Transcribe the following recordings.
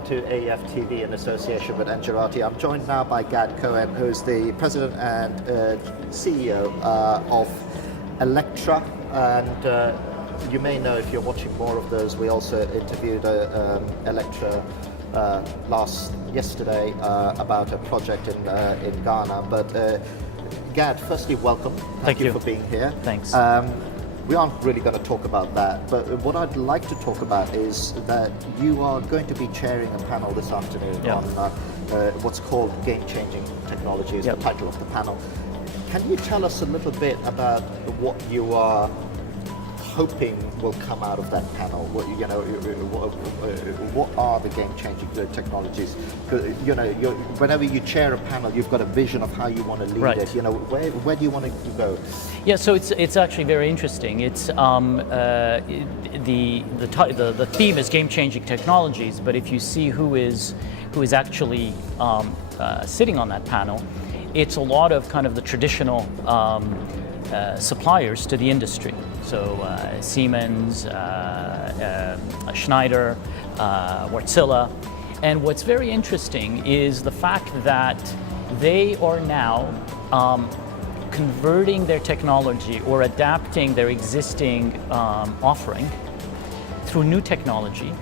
welcome to AEF-TV in association with Engerati. I'm joined now by Cohen, who's the president and CEO of Eleqtra. And you may know, if you're watching more of those, we also interviewed Eleqtra yesterday about a project in Ghana. But Gad, firstly, welcome. Thank you for being here. Thanks. We aren't really going to talk about that, but what I'd like to talk about is that you are going to be chairing a panel this afternoon on what's called game-changing technologies, the title of the panel. Can you tell us a little bit about what you are hoping will come out of that panel? What are the game-changing technologies? Whenever you chair a panel, you've got a vision of how you want to lead it. Where do you want to go? Yeah, so it's actually very interesting. It's the theme is game-changing technologies, but if you see who is actually sitting on that panel, it's a lot of kind of the traditional suppliers to the industry. So Siemens, Schneider, Wärtsilä. And what's very interesting is the fact that they are now converting their technology or adapting their existing offering through new technology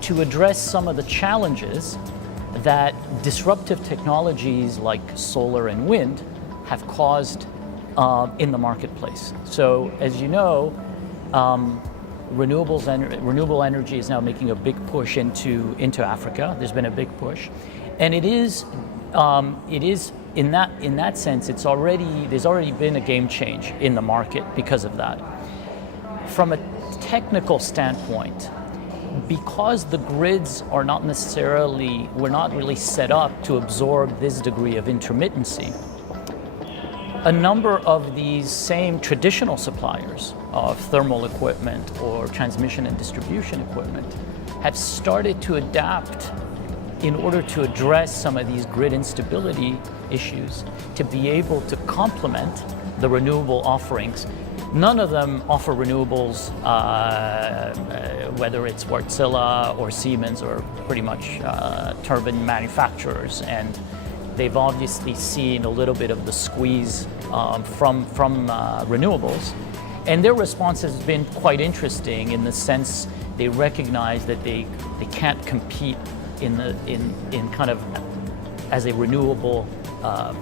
to address some of the challenges that disruptive technologies like solar and wind have caused in the marketplace. So, as you know, renewable energy is now making a big push into Africa. There's been a big push, and it is in that sense. There's already been a game change in the market because of that. From a technical standpoint, because the grids were not really set up to absorb this degree of intermittency, a number of these same traditional suppliers of thermal equipment or transmission and distribution equipment have started to adapt in order to address some of these grid instability issues, to be able to complement the renewable offerings. None of them offer renewables, whether it's Wärtsilä or Siemens or pretty much turbine manufacturers, and they've obviously seen a little bit of the squeeze from renewables, and their response has been quite interesting in the sense they recognize that they can't compete in kind of as a renewable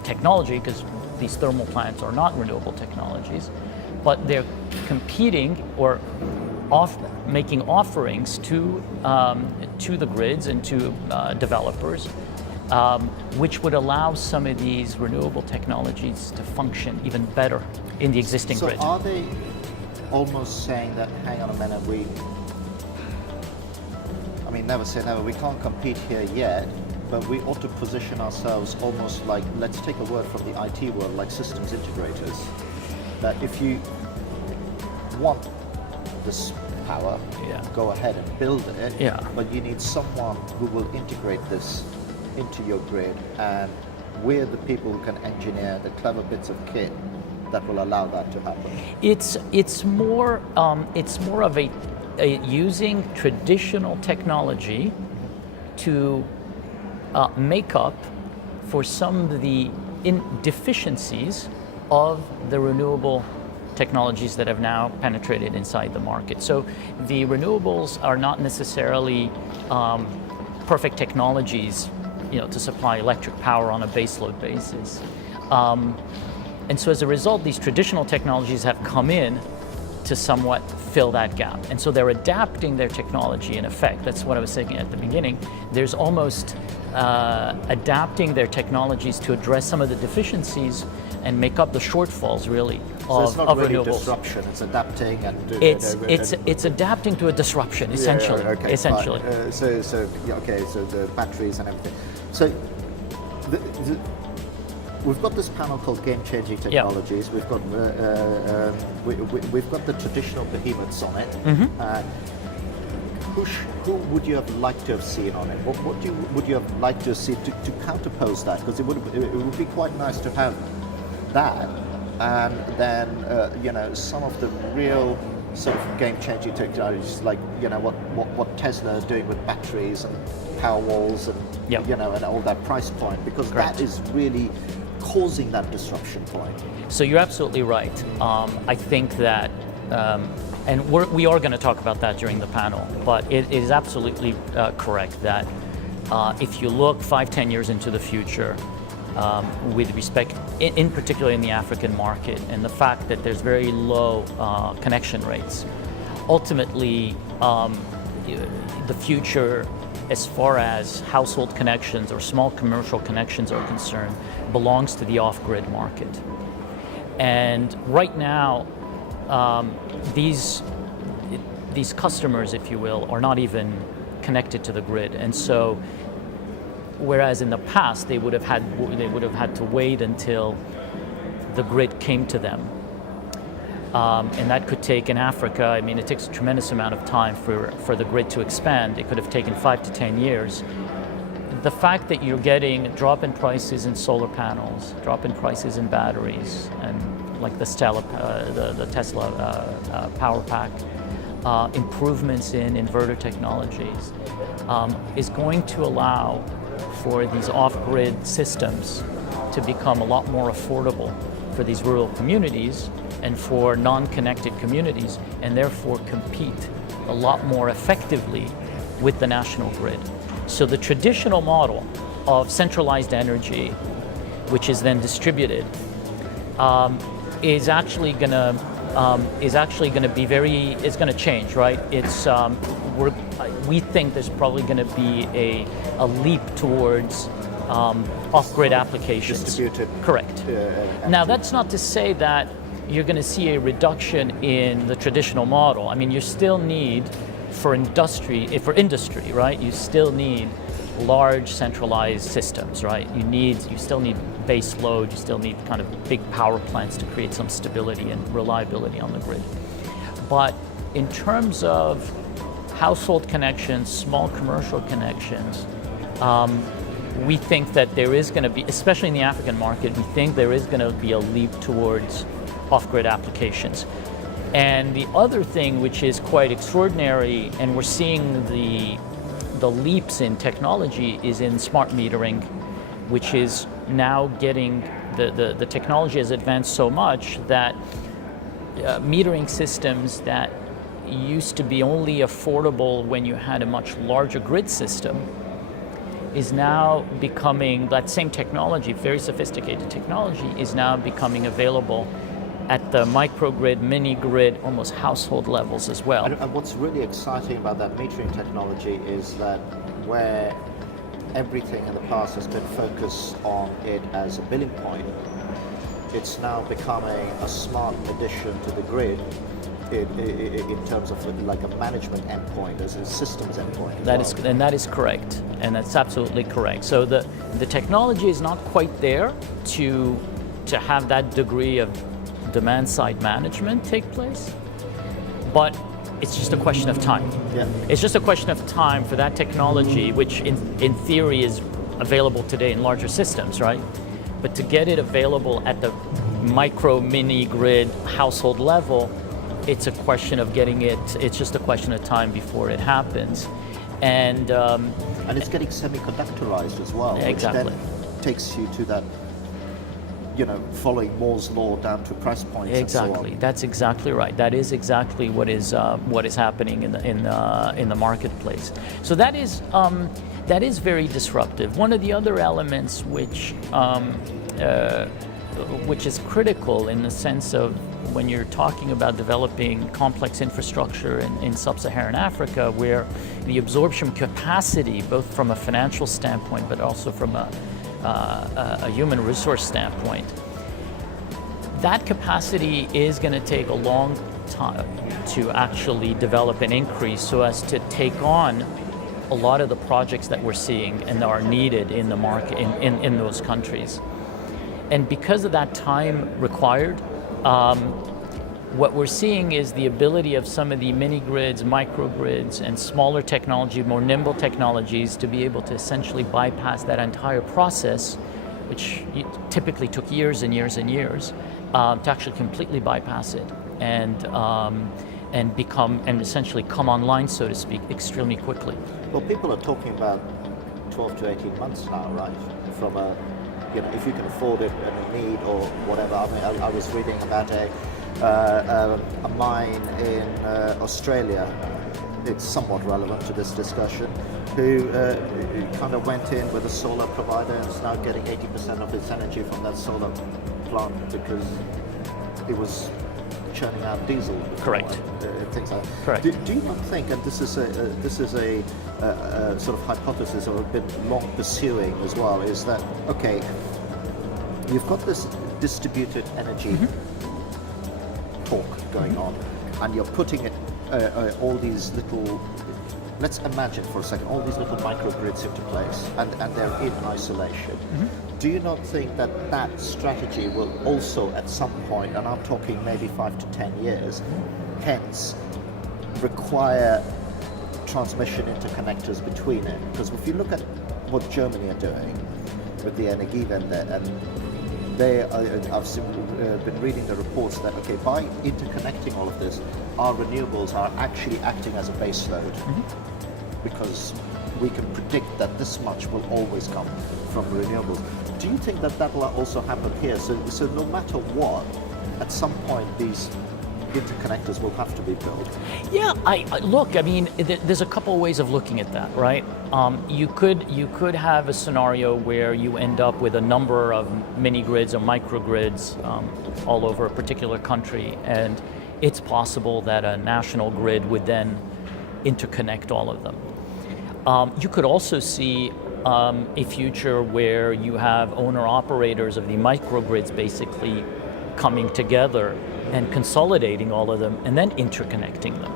technology, because these thermal plants are not renewable technologies, but they're competing or making offerings to the grids and to developers, which would allow some of these renewable technologies to function even better in the existing grid. So are they almost saying that, hang on a minute, never say never, we can't compete here yet, but we ought to position ourselves almost like, let's take a word from the IT world, like systems integrators, that if you want this power, go ahead and build it, but you need someone who will integrate this into your grid, and we're the people who can engineer the clever bits of kit that will allow that to happen. It's more of a using traditional technology to make up for some of the deficiencies of the renewable technologies that have now penetrated inside the market. So the renewables are not necessarily perfect technologies, to supply electric power on a baseload basis. And so as a result, these traditional technologies have come in to somewhat fill that gap. And so they're adapting their technology in effect. That's what I was saying at the beginning. There's almost adapting their technologies to address some of the deficiencies and make up the shortfalls, really, so it's not really renewables. Disruption, it's adapting and... It's adapting to a disruption, essentially. Essentially. So the batteries and everything. So we've got this panel called Game-Changing Technologies. We've got we've got the traditional behemoths on it. Who would you have liked to have seen on it? What would you have liked to have seen to counterpose that? Because it would be quite nice to have that, and then some of the real sort of game-changing technologies, like what Tesla are doing with batteries and power walls and Yep. and all that price point, because Correct. that is really causing that disruption point. So you're absolutely right. I think that, and we are going to talk about that during the panel, but it is absolutely correct that if you look 5-10 years into the future, with respect, in particular in the African market, and the fact that there's very low connection rates, ultimately the future as far as household connections or small commercial connections are concerned belongs to the off-grid market. And right now, these customers, if you will, are not even connected to the grid, and so whereas in the past they would have had to wait until the grid came to them, and that could take, in Africa, I mean, it takes a tremendous amount of time for the grid to expand. It could have taken 5 to 10 years. The fact that you're getting drop in prices in solar panels, drop in prices in batteries, and like the Tesla power pack, improvements in inverter technologies, is going to allow for these off-grid systems to become a lot more affordable for these rural communities and for non-connected communities, and therefore compete a lot more effectively with the national grid. So the traditional model of centralized energy, which is then distributed, is actually going to change, right? We think there's probably going to be a leap towards off-grid applications. Distributed. Correct. Now, that's not to say that you're going to see a reduction in the traditional model. I mean, you still need, for industry, right? You still need large centralized systems, right? You still need base load. You still need kind of big power plants to create some stability and reliability on the grid. But in terms of household connections, small commercial connections, we think that there is going to be, especially in the African market, we think there is going to be a leap towards off-grid applications. And the other thing which is quite extraordinary, and we're seeing the leaps in technology, is in smart metering, which is now getting, the technology has advanced so much that metering systems that used to be only affordable when you had a much larger grid system is now becoming, that same technology, very sophisticated technology, is now becoming available at the microgrid, mini-grid, almost household levels as well. And what's really exciting about that metering technology is that where everything in the past has been focused on it as a billing point, it's now becoming a smart addition to the grid in terms of like a management endpoint, as a systems endpoint. And that is correct, and that's absolutely correct. So the technology is not quite there to have that degree of demand-side management take place, but it's just a question of time. Yeah. It's just a question of time for that technology, which in theory is available today in larger systems, right? But to get it available at the micro, mini grid household level, it's a question of getting it, it's just a question of time before it happens. And it's getting semiconductorized as well, exactly. which then takes you to that, following Moore's law down to price points. Exactly, and so on. That's exactly right. That is exactly what is happening in the marketplace. So that is very disruptive. One of the other elements which is critical in the sense of when you're talking about developing complex infrastructure in sub-Saharan Africa, where the absorption capacity, both from a financial standpoint but also from a human resource standpoint, that capacity is going to take a long time to actually develop and increase so as to take on a lot of the projects that we're seeing and are needed in the market in those countries. And because of that time required, what we're seeing is the ability of some of the mini-grids, microgrids, and smaller technology, more nimble technologies to be able to essentially bypass that entire process, which typically took years and years and years, to actually completely bypass it. And and become and essentially come online, so to speak, extremely quickly. Well, people are talking about 12 to 18 months now, right? From a, if you can afford it and a need or whatever. I mean, I was reading about a mine in Australia. It's somewhat relevant to this discussion. Who kind of went in with a solar provider and is now getting 80% of its energy from that solar plant because it was churning out diesel. Correct. Things like that. Correct. Do you not think, and this is a sort of hypothesis or a bit long pursuing as well, is that, okay, you've got this distributed energy talk going on, and you're putting it all these little, let's imagine for a second, all these little microgrids into place, and they're in isolation. Do you not think that that strategy will also at some point, and I'm talking maybe 5 to 10 years, hence require transmission interconnectors between it? Because if you look at what Germany are doing with the Energiewende, and I've been reading the reports that, okay, by interconnecting all of this, our renewables are actually acting as a base load, because we can predict that this much will always come from renewables. Do you think that that will also happen here? So no matter what, at some point these interconnectors will have to be built. Yeah, look, I mean, there's a couple of ways of looking at that, right? You could have a scenario where you end up with a number of mini grids or microgrids all over a particular country, and it's possible that a national grid would then interconnect all of them. You could also see a future where you have owner-operators of the microgrids basically coming together and consolidating all of them and then interconnecting them.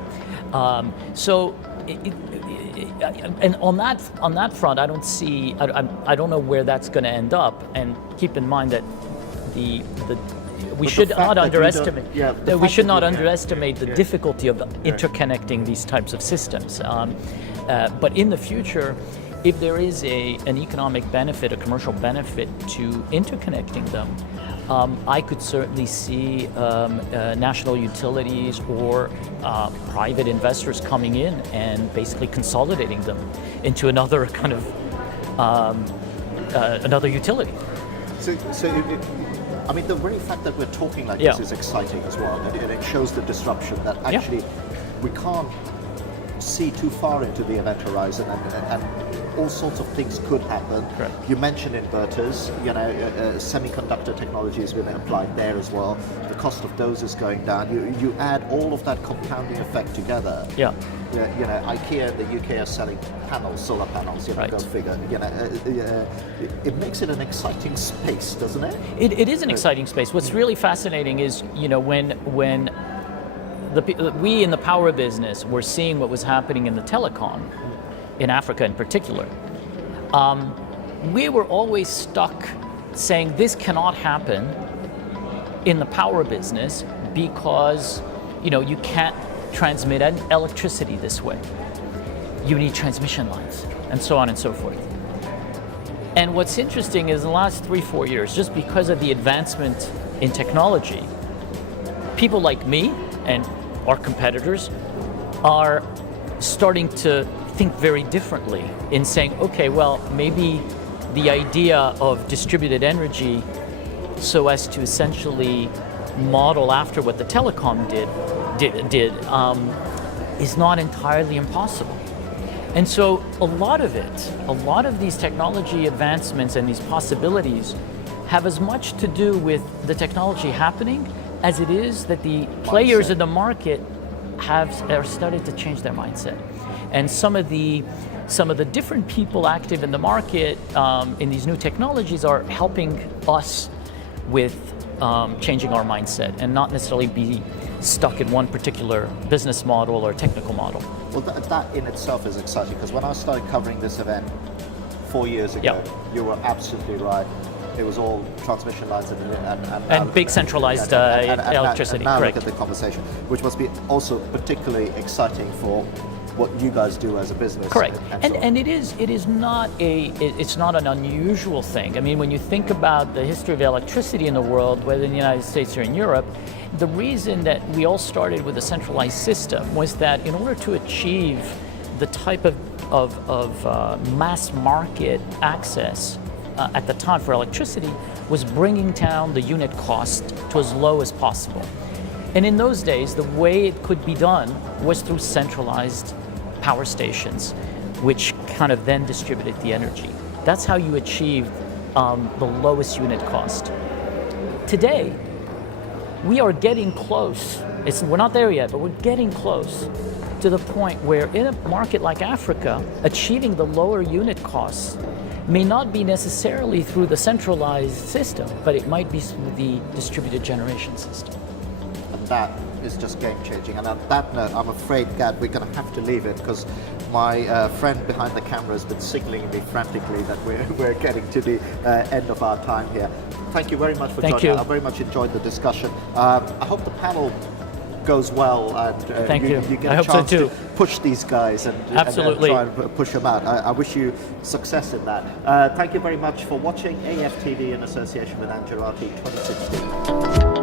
And on that front, I don't see. I don't know where that's going to end up. And keep in mind that we should not underestimate. We should not underestimate the difficulty of interconnecting these types of systems. But in the future, if there is an economic benefit, a commercial benefit to interconnecting them, I could certainly see national utilities or private investors coming in and basically consolidating them into another kind of another utility. I mean, the very fact that we're talking like this is exciting as well, and it shows the disruption that actually we can't see too far into the event horizon, and all sorts of things could happen. Right. You mentioned inverters, semiconductor technology has been applied there as well. The cost of those is going down. You add all of that compounding effect together. Yeah. IKEA in the UK are selling panels, solar panels, right. Go figure. It makes it an exciting space, doesn't it? It is an exciting space. What's really fascinating is, when we in the power business were seeing what was happening in the telecom, in Africa in particular, we were always stuck saying this cannot happen in the power business because you can't transmit electricity this way. You need transmission lines and so on and so forth. And what's interesting is in the last 3-4 years, just because of the advancement in technology, people like me and our competitors are starting to think very differently in saying, okay, well, maybe the idea of distributed energy so as to essentially model after what the telecom did is not entirely impossible. And so a lot of these technology advancements and these possibilities have as much to do with the technology happening as it is that the players in the market are starting to change their mindset. And some of the different people active in the market in these new technologies are helping us with changing our mindset and not necessarily be stuck in one particular business model or technical model. Well, that in itself is exciting, because when I started covering this event 4 years ago, you were absolutely right. It was all transmission lines and big centralized electricity. And now correct. look at the conversation, which must be also particularly exciting for what you guys do as a business. Correct, so on. and it's not an unusual thing. I mean, when you think about the history of electricity in the world, whether in the United States or in Europe, the reason that we all started with a centralized system was that in order to achieve the type of mass market access at the time for electricity was bringing down the unit cost to as low as possible. And in those days, the way it could be done was through centralized power stations, which kind of then distributed the energy. That's how you achieved the lowest unit cost. Today, we are getting close. We're not there yet, but we're getting close to the point where in a market like Africa, achieving the lower unit costs may not be necessarily through the centralized system, but it might be through the distributed generation system. And that is just game changing. And on that note, I'm afraid, Gad, we're going to have to leave it because my friend behind the camera has been signaling me frantically that we're getting to the end of our time here. Thank you very much for joining us. I very much enjoyed the discussion. I hope the panel goes well and you get a chance to push these guys and try and push them out. I wish you success in that. Thank you very much for watching AFTV in association with Angelati 2016.